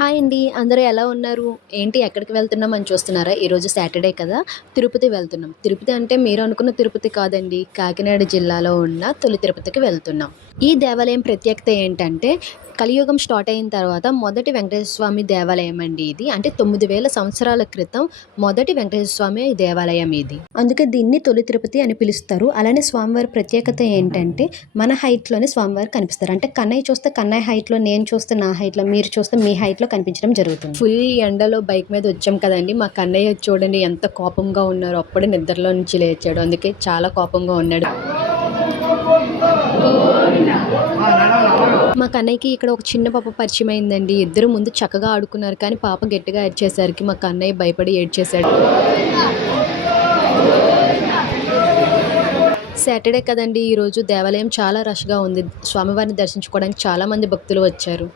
Hi అండి. అందరూ ఎలా ఉన్నారు? ఏంటి ఎక్కడికి వెళ్తున్నాం అని చూస్తున్నారా? ఈరోజు సాటర్‌డే కదా! తిరుపతి వెళ్తున్నాం. తిరుపతి అంటే మీరు అనుకున్న తిరుపతి కాదండి. కాకినాడ జిల్లాలో ఉన్న తొలి తిరుపతికి వెళ్తున్నాం. ఈ దేవాలయం ప్రత్యేకత ఏంటంటే కలియుగం స్టార్ట్ అయిన తర్వాత మొదటి వెంకటేశ్వర స్వామి దేవాలయం అండి ఇది. అంటే 9000 సంవత్సరాల క్రితం మొదటి వెంకటేశ్వర స్వామి దేవాలయం ఇది. అందుకే దీన్ని తొలి తిరుపతి అని పిలుస్తారు. అలానే స్వామివారి ప్రత్యేకత ఏంటంటే మన హైట్‌లోనే స్వామివారు కనిపిస్తారు. అంటే కన్నయ్య చూస్తే కన్నయ్య హైట్‌లో, నేను చూస్తే నా హైట్‌లో, మీరు చూస్తే మీ హైట్‌లో కనిపించడం జరుగుతుంది. ఫుల్ ఎండలో బైక్ మీద వచ్చాం కదండీ! మా కన్నయ్య చూడండి ఎంత కోపంగా ఉన్నారో. అప్పుడే నిద్రలో నుంచి లేచాడు. అందుకే చాలా కోపంగా ఉన్నాడు. మా కన్నయ్యకి ఇక్కడ ఒక చిన్న పాప పరిచయం అయిందండి. ఇద్దరు ముందు చక్కగా ఆడుకున్నారు. కానీ పాప గట్టిగా ఏడ్చేసరికి మా కన్నయ్య భయపడి ఏడ్చేశాడు. సాటర్‌డే కదండీ! ఈరోజు దేవాలయం చాలా రష్‌గా ఉంది. స్వామివారిని దర్శించుకోవడానికి చాలా మంది భక్తులు వచ్చారు.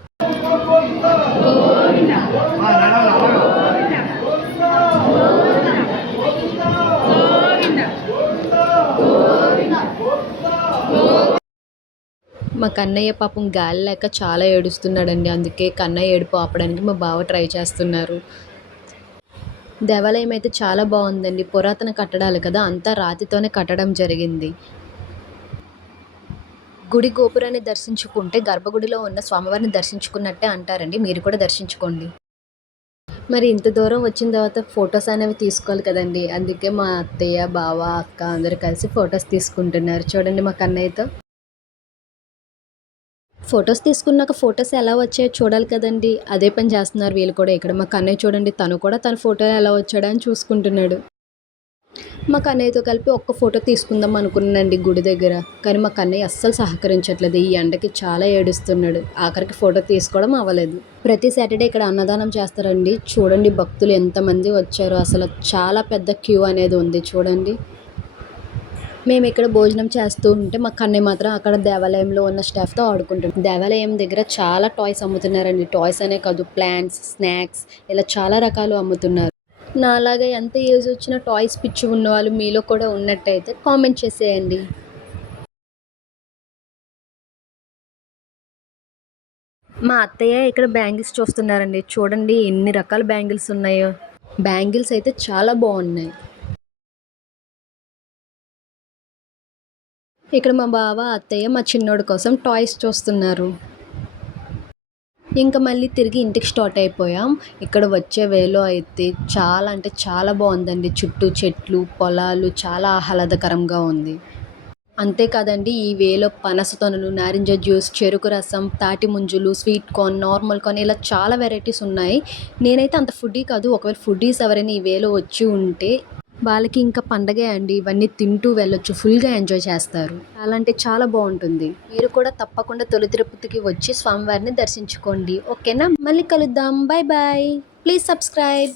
మా కన్నయ్య పాపం గాలి లేక చాలా ఏడుస్తున్నాడండి. అందుకే కన్నయ్య ఏడుపు ఆపడానికి మా బావ ట్రై చేస్తున్నారు. దేవాలయం అయితే చాలా బావుందండి. పురాతన కట్టడాలు కదా! అంతా రాతితోనే కట్టడం జరిగింది. గుడి గోపురాన్ని దర్శించుకుంటే గర్భగుడిలో ఉన్న స్వామివారిని దర్శించుకున్నట్టే అంటారండి. మీరు కూడా దర్శించుకోండి. మరి ఇంత దూరం వచ్చిన తర్వాత ఫోటోస్ అనేవి తీసుకోవాలి కదండీ! అందుకే మా అత్తయ్య, బావ, అక్క అందరూ కలిసి ఫోటోస్ తీసుకుంటున్నారు. చూడండి మా కన్నయ్యతో. ఫోటోస్ తీసుకున్నాక ఫోటోస్ ఎలా వచ్చాయో చూడాలి కదండీ! అదే పని చేస్తున్నారు వీళ్ళు కూడా ఇక్కడ. మా కన్నయ్య చూడండి తను కూడా తన ఫోటో ఎలా వచ్చాడా అని చూసుకుంటున్నాడు. మా కన్నయ్యతో కలిపి ఒక్క ఫోటో తీసుకుందాం అనుకున్నానండి గుడి దగ్గర. కానీ మా కన్నయ్య అస్సలు సహకరించట్లేదు. ఈ ఎండకి చాలా ఏడుస్తున్నాడు. ఆఖరికి ఫోటో తీసుకోవడం అవ్వలేదు. ప్రతి సాటర్‌డే ఇక్కడ అన్నదానం చేస్తారండి. చూడండి భక్తులు ఎంతమంది వచ్చారో అసలు చాలా పెద్ద క్యూ అనేది ఉంది చూడండి. మేము ఇక్కడ భోజనం చేస్తూ ఉంటే మా కన్నయ్య మాత్రం అక్కడ దేవాలయంలో ఉన్న స్టాఫ్‌తో ఆడుకుంటుంది. దేవాలయం దగ్గర చాలా టాయ్స్ అమ్ముతున్నారండి. టాయ్స్ అనే కాదు ప్లాంట్స్, స్నాక్స్ ఇలా చాలా రకాలు అమ్ముతున్నారు. నాలాగా ఎంత ఏజ్ వచ్చినా టాయ్స్ పిచ్చి ఉన్నవాళ్ళు మీలో కూడా ఉన్నట్టయితే కామెంట్ చేసేయండి. మా అత్తయ్య ఇక్కడ బ్యాంగిల్స్ చూస్తున్నారండి. చూడండి ఎన్ని రకాల బ్యాంగిల్స్ ఉన్నాయో. బ్యాంగిల్స్ అయితే చాలా బాగున్నాయి. ఇక్కడ మా బావ, అత్తయ్య మా చిన్నోడి కోసం టాయ్స్ చూస్తున్నారు. ఇంకా మళ్ళీ తిరిగి ఇంటికి స్టార్ట్ అయిపోయాం. ఇక్కడ వచ్చే వేలో అయితే చాలా అంటే చాలా బాగుందండి. చుట్టూ చెట్లు, పొలాలు చాలా ఆహ్లాదకరంగా ఉంది. అంతే కాదండి ఈ వేలో పనస తొనలు, నారింజ జ్యూస్, చెరుకు రసం, తాటి ముంజలు, స్వీట్ కార్న్, నార్మల్ కార్న్ ఇలా చాలా వెరైటీస్ ఉన్నాయి. నేనైతే అంత ఫుడ్డీ కాదు. ఒకవేళ ఫుడ్డీస్ ఎవరైనా ఈ వేలో వచ్చి ఉంటే వాళ్ళకి ఇంకా పండగే అండి. ఇవన్నీ తింటూ వెళ్ళొచ్చు. ఫుల్‌గా ఎంజాయ్ చేస్తారు. చాలా అంటే చాలా బావుంటుంది. మీరు కూడా తప్పకుండా తొలి తిరుపతికి వచ్చి స్వామివారిని దర్శించుకోండి. ఓకేనా? మళ్ళీ కలుద్దాం. Bye bye. Please subscribe.